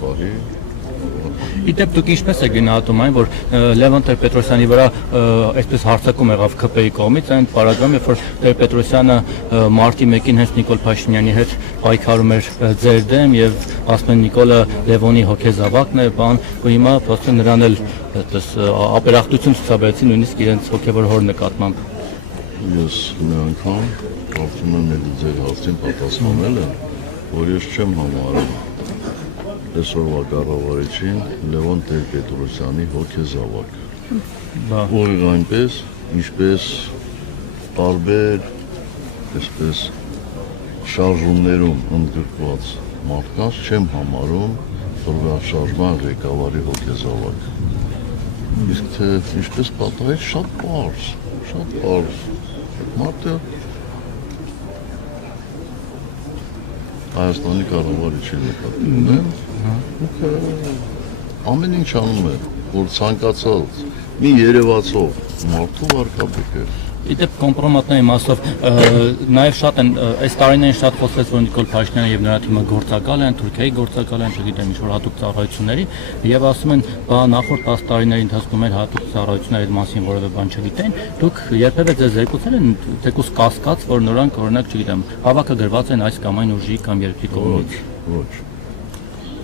պահի։ Իդեպ դուք ինչպես եք գնահատում այն, որ Լևոն Տեր-Պետրոսյանի վրա այսպես հարձակում եղավ ՔՊ-ի կողմից, այն պարագայում, երբ որ Տեր-Պետրոսյանը մարտի 1-ին հենց Նիկոլ Փաշինյանի հետ պայքարում էր ձեր դեմ եւ ասում են Նիկոլը Լևոնի հոգեզավակն է, բան, ու հիմա փոստը նրան էլ այդպես ապերախտություն ցուցաբերեցին նույնիսկ իրենց հոգեվոր հոր նկատմամբ։ Ես մի անգամ կարծում եմ էլի ձեր հարցին պատասխանել եմ, որ ես չեմ համարում այսօրվա կառավարիչին Լևոն Տեր-Պետրոսյանի հոգեզավակ։ Ուղիղ այնպես, ինչպես տարբեր այսպես շարժումներում ընդգրկված մարդկանց չեմ համարում շարժման ղեկավարի հոգեզավակ։ Իսկ թե ինչպես պատահեց, շատ պարզ։ Մարդը Հայաստանի կառավարիչի նկատմամբ ունեմ, ամեն ինչ անում է, որ ցանկացած մի երևացող մարդու վարկաբեկ է։ Իդեպ կոմպրոմատնայի մասով նաև շատ են այս տարիներին շատ խոսվեց, որ Նիկոլ Փաշինյանը եւ նրա թիմը գործակալ են, Թուրքիայի գործակալ են, չգիտեմ ինչ-որ հատուկ ծառայությունների եւ ասում են, բա նախորդ 10 տարիների ընթացքում էր հատուկ ծառայությունների մասին որևէ բան չգիտեն, դուք երբևէ ձեզ զեկուցել են թեկուզ կասկած, որ նրանք օրինակ, չգիտեմ, հավաքը գրված են այս կամ այն ուժի կամ երկրի կողմից։ Ոչ։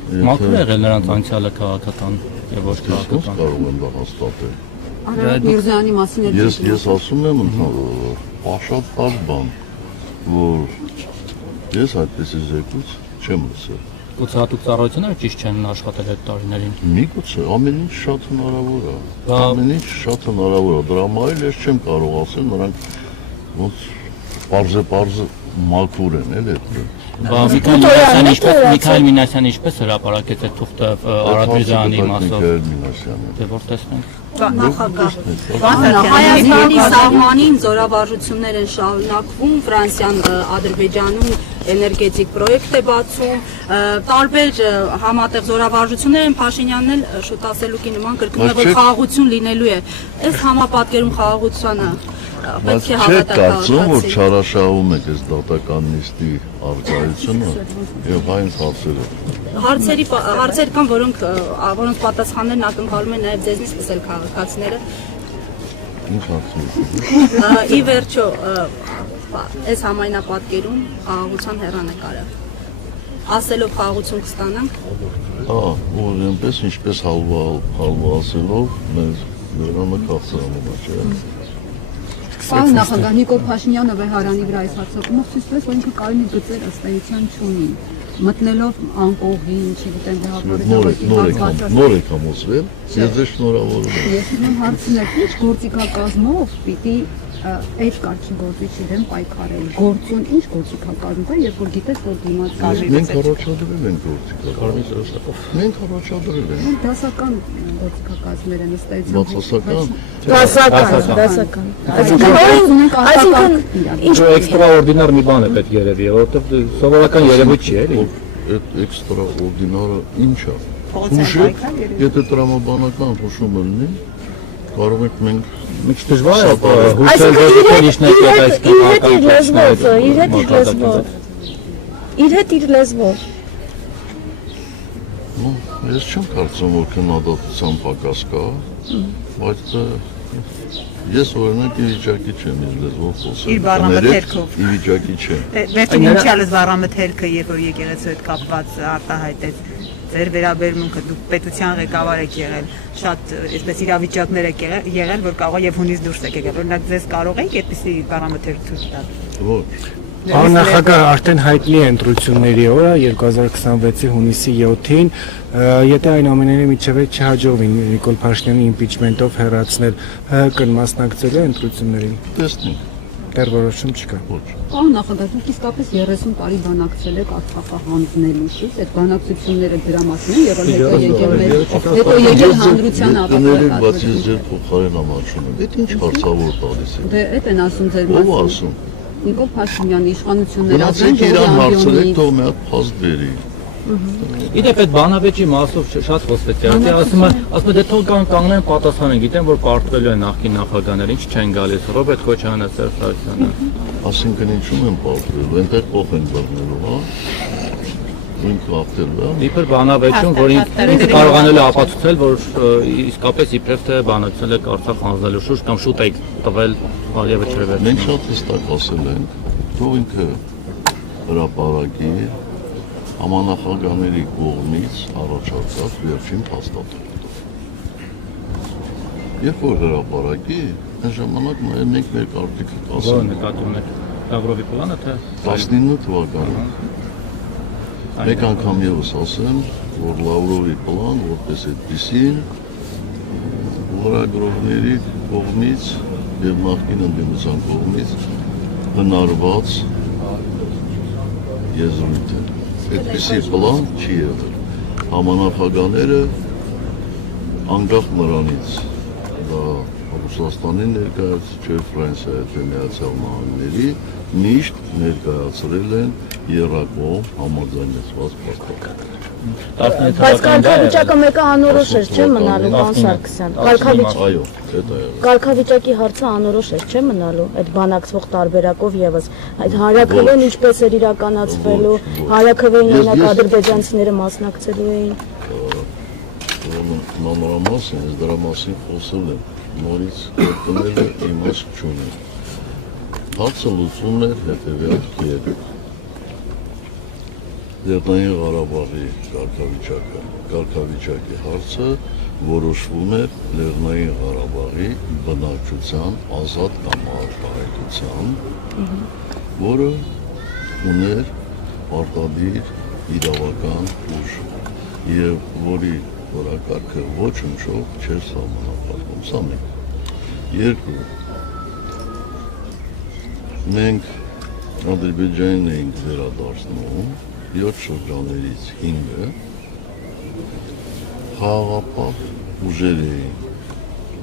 Մաքուր է եղել նրանց անցյալը քաղաքական եւ ոչ քաղաքական։ Կարող եմ դա հաստատել։ Արարատ Միրզոյանի մասին է։ Ես ասում եմ շատ պարզ բան, որ ես այդպեսի զեկույց չեմ լսել։ Գուցե հատուկ ծառայությունները ճիշտ չեն աշխատել այդ տարիներին։ Միգուցե ամեն ինչ շատ հնարավոր է։ Ամեն ինչ շատ հնարավոր է։ Դրա համար ես չեմ կարող ասել, նրանք ոնց պարզ մաքուր են, էլ այդպես։ Միքայել Մինասյանը ինչպես հրապարակեց այդ թուղթը Արարատ Միրզոյանի մասով։ Դե որ տեսնենք։ Նախագահ Հայաստանի սահմանին զորավարժություններ են շարունակվում, Ֆրանսիան Ադրբեջանում էներգետիկ պրոյեկտ է բացում, տարբեր համատեղ զորավարժություններ են, Փաշինյանն էլ շուտ ասելուկի նման կրկնում է, որ խաղաղություն լինելու է։ Այս համապատկերում խաղաղությունը պետք է կարծում, որ չարաշահում եք այս դատական նիստի առկայությունը եւ այն հարցերը։ Հարցեր կան, որոնց պատասխաններն ակնկալում են նաև ձեզնից լսել քաղաքացիները։ Ինչ հարցեր։ Ի վերջո, այս համայնապատկերում խաղաղության հեռանկարը ասելով խաղաղություն կստանանք։ Ու այնպես ինչպես հալվա ասելով մեր Լեռանը քաղցրանում է, չէ՞։ Պարոն նախագահ, Նիկոլ Փաշինյանը վեհարանի վրա այս հարձակումը ցույց որ ինքը կարելի գծեր ըստ էության չունի, մտնելով անկողին, չգիտեմ, նոր եք համոզվել, ես ձեզ շնորհավորում եմ։ Ես իմ հարցն է, ինչ գործիքակազմով պիտի այդ կարգի գործիչի դեմ պայքարել, գործուն ինչ գործիքակազմ կա, երբ որ գիտես, որ դիմաց կարելի Մենք առաջադրել ենք գործիքակազմ։ Մենք առաջադրել ենք։ Դասական գործիքակազմեր են ըստ էության։ Դասական։ Այսինքն ինչ էքստրաորդինար մի բան է պետք երևի, որովհետև սովորական երևույթ չի, էլի։ Այդ էքստրաորդինարը ինչ է։ Ուժեք, եթե տրամաբանական հուշումը լինի, կարող ենք մենք Մի քիչ դժվար է հույսել, որ ինչն է այս իր հետ իր լեզվով։ Ես չեմ կարծում, որ քննադատության պակաս կա, բայց ես օրինակ ի վիճակի չեմ իր լեզվով խոսել։ Իր բառամթերքով։ Ի վիճակի չեմ։ Վերջին ինչալս բառամթերքը, երբ որ եկեղեցու հետ կապված արտահայտեց ձեր վերաբերմունքը, դուք պետության ղեկավար եք եղել, շատ այսպես իրավիճակներ եք եղել, որ կարող է եւ հունից դուրս եք եկել, օրինակ ձեզ կարող եք այդպիսի բառամթերք ցույց տալ։ Ոչ։ Պարոն նախագահ, արդեն հայտնի է ընտրությունների օրը 2026-ի հունիսի 7-ին, եթե այն ամենների միջև չհաջողվի Նիկոլ Փաշինյանի իմպիչմենտով հեռացնել, ՀՀԿ-ն մասնակցել է ընտրություններին։ Տեսնենք։ Դեռ որոշում չկա։ Ոչ։ Պարոն նախագահ, դուք իսկապես 30 տարի բանակցել եք Արցախը հանձնելու շուտ, այդ բանակցությունները դրա մասին են եղել, հետո եկել հանրության ապահովության։ Բացի ձեր փոխարեն ամաչում եք, դա ինչ հարցավոր տալիս է։ Դե այդ են ասում ձեր մասին։ Ո՞վ ասում։ Նիկոլ Փաշինյանի իշխանությունները ասեն, որ իրան հարցրեք, թող մի հատ փաստ բերի։ Իդեպ այդ բանավեճի մասով շատ խոսվեց, ասում է դե թող կանգնեն պատասխանեն, գիտեմ որ պարտվելու է նախկին նախագահները, ինչ չեն գալիս, Ռոբերտ Քոչարյանը, Սերժ Սարգսյանը։ Այսինքն ինչու՞ են պարտվելու, այնտեղ փոխ են բռնելու, հա։ ինքը ապտել է։ Իբր բանավեճում, որ ինքը կարողանել է ապացուցել, որ իսկապես իբրև թե բանակցել է Արցախ հանձնելու շուրջ կամ շուտ է տվել Ալիևը չրևեր։ Մենք շատ հստակ ասել ենք, թող ինքը հրապարակի համանախագահների կողմից առաջարկած վերջին փաստաթղթը։ Երբ որ հրապարակի, այն ժամանակ մենք մեր կարծիքը Որը կասենք։ նկատում եք Լավրովի պլանը թե 19 թվականին մեկ անգամ ևս ասեմ, որ Լավրովի պլան, որպես այդպիսին, լրագրողների կողմից եւ նախկին ընդդիմության կողմից հնարված եզրույթ է։ Այդպիսի պլան չի եղել։ Համանախագահները անկախ նրանից դա Ռուսաստանի ներկայացուցիչ Ֆրանսիայի թե Միացյալ Նահանգների միշտ ներկայացրել են եռակողմ համաձայնեցված փաստաթղթեր։ Բայց կարգավիճակը մեկը անորոշ էր, չէ՞ մնալու, պարոն Սարգսյան։ Այո, դա է։ Կարգավիճակի հարցը անորոշ էր, չէ՞ մնալու, այդ բանակցվող տարբերակով եւս։ Այդ հարաքվեն ինչպես էր իրականացվելու, հարաքվեին օրինակ ադրբեջանցիները մասնակցելու էին։ Մանրամասն, ես դրա մասին խոսել եմ, նորից կրկնելը իմաստ չունի։ Հարցը լուծում էր հետևյալ կերպ։ Լեռնային Ղարաբաղի կարգավիճակի հարցը որոշվում էր Լեռնային Ղարաբաղի բնակչության ազատ կամ արտահայտության, որը ուներ պարտադիր իրավական ուժ եւ որի որակարգը ոչ ինչով չէր սահմանափակվում։ Սա մեկ։ Երկու, մենք Ադրբեջանին էինք վերադարձնում 7 շրջաններից 5-ը խաղաղապահ ուժեր էին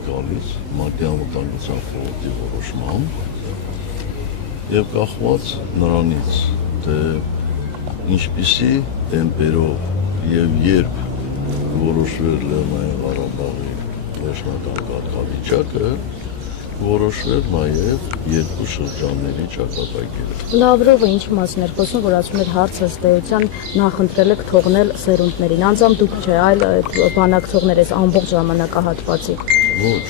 գալիս ՄԱԿ-ի անվտանգության խորհրդի որոշմամբ եւ կախված նրանից, թե ինչպիսի տեմպերով եւ երբ որոշվեր Լեռնային Ղարաբաղի վերջնական կարգավիճակը, որոշվեր նաև երկու շրջանների ճակատագիրը։ Լավրովը ինչ մասն էր խոսում, որ ասում էր հարցը ըստ էության նախընտրել եք թողնել սերունդներին, անձամբ դուք չէ, այլ բանակցողներ ես ամբողջ ժամանակահատվածի։ Ոչ։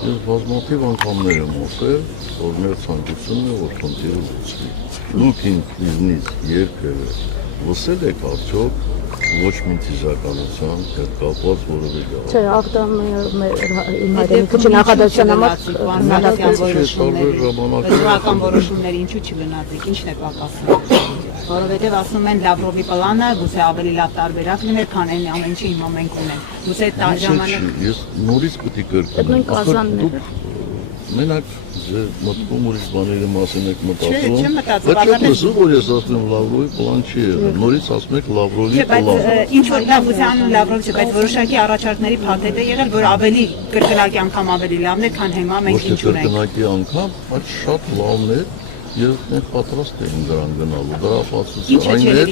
Ես բազմաթիվ անգամներ եմ ասել, որ մեր ցանկությունն է, որ խնդիրը լուծվի։ Դուք ինքնիզնից երբևէ լսել եք արդյոք ոչ մի թիզականության հետ կապված որևէ գաղափար։ Չէ, ախտա իմ հայրենիքը չնախադասության համար Դրական որոշումներ ինչու չգնացեք, ինչն է պակասում։ Որովհետև ասում են Լավրովի պլանը գուցե ավելի լավ տարբերակ լիներ, քան այն ամեն ինչը հիմա մենք ունենք։ Գուցե դա ժամանակ Ես նորից պետք է կրկնեմ։ նույն կազանները։ Մենակ ձեր մտքում ուրիշ բաների մասին եք մտածում։ Չեմ մտածում, Բայց եք լսում, որ ես ասում եմ Լավրովի պլան չի եղել։ Նորից ասում եք Լավրովի պլան։ ինչ որ լավության Լավրով չէ, բայց որոշակի առաջարկների փաթեթ է եղել, որ ավելի կրկնակի անգամ ավելի լավն է, քան հիմա մենք ինչ ունենք։ Կրկնակի անգամ, բայց շատ լավն է, եւ մենք պատրաստ ենք դրան գնալու։ Դրա ապացույցը այն է,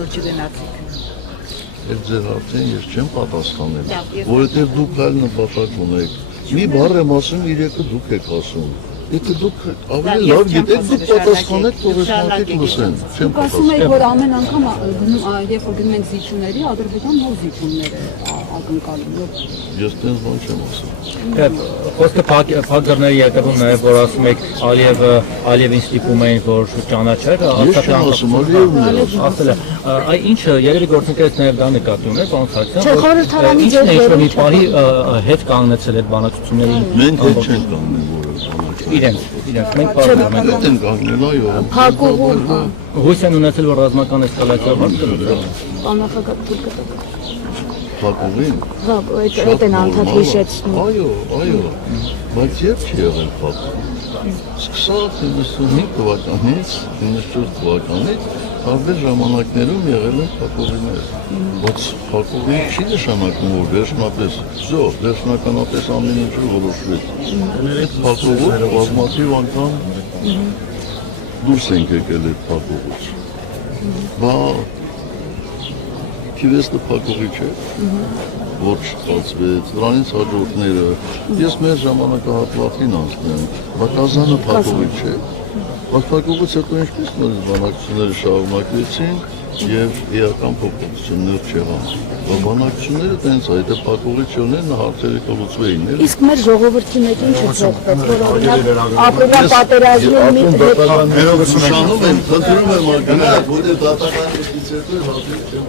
որ չգնացեք։ Այդ ձեր հարցին ես չեմ պատասխանել, որովհետև դուք այլ նպատակ ունեք։ Մի բառ եմ ասում, իրեկը դուք եք ասում։ Եթե դուք ավելի լավ գիտեք, դուք պատասխանեք, որ այս մարդիկ լսեն։ Չեմ Ասում եք, պատասխանել։ որ ամեն անգամ երբ որ գնում ենք զիջումների, Ադրբեջան նոր զիջումներ է ակնկալում։ Ես տենց բան չեմ ասում։ Խոսքը փակերների յետևում նաև որ ասում եք Ալիևին ստիպում էին, որ ճանաչեր, Ես չեմ ասում, Ալիևն է ասում։ ասել է, այ ինչը երևի գործընկերից նաև դա նկատում է, պարոն Սարգսյան, Չէ, խորհրդարանի ինչն է ինչ-որ մի ձեռքերում պահի հետ կանգնեցել այդ բանակցություններին։ Մենք էլ չենք կանգնել որը։ Իրենց, մենք պարզվում ենք։ Պետք են կանգնել, այո։ Փակուղում Հույս են ունեցել, որ ռազմական էսկալացիա վարձը աննախագահ դուրս Փակուղին։ Հա, այդ են անդադ հիշեցնում։ Այո, բայց երբ չի եղել փակուղ։ Սկսած 95 թվականից, 94 թվականից տարբեր ժամանակներում եղել են փակուղիներ։ Բայց փակուղին չի նշանակում, որ վերջնապես, վերջնականապես ամեն ինչը որոշվեց։ Այդ փակուղը բազմաթիվ անգամ դուրս ենք եկել այդ փակուղից։ Բա Քիվեստը փակուղի չէ, որ չստացվեց, դրանից հաջորդները, ես մեր ժամանակահատվածին անցնեմ, բա Կազանը փակուղի չէ, Մասնակցությունից հետո ինչպես նոր բանակցությունները շարունակվեցին եւ իրական փոփոխություններ չեղան։ Բանակցությունները տենց այդ փակուղիչներն հարցերը կլուծվեին։ Իսկ մեր ժողովրդի մեջ ինչ է փոխվել, որ օրինակ ապրիլյան պատերազմի Շանում են, խնդրում եմ արգանալ, որտեղ դատականից հետո հատուկ չեմ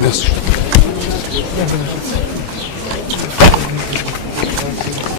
Yes.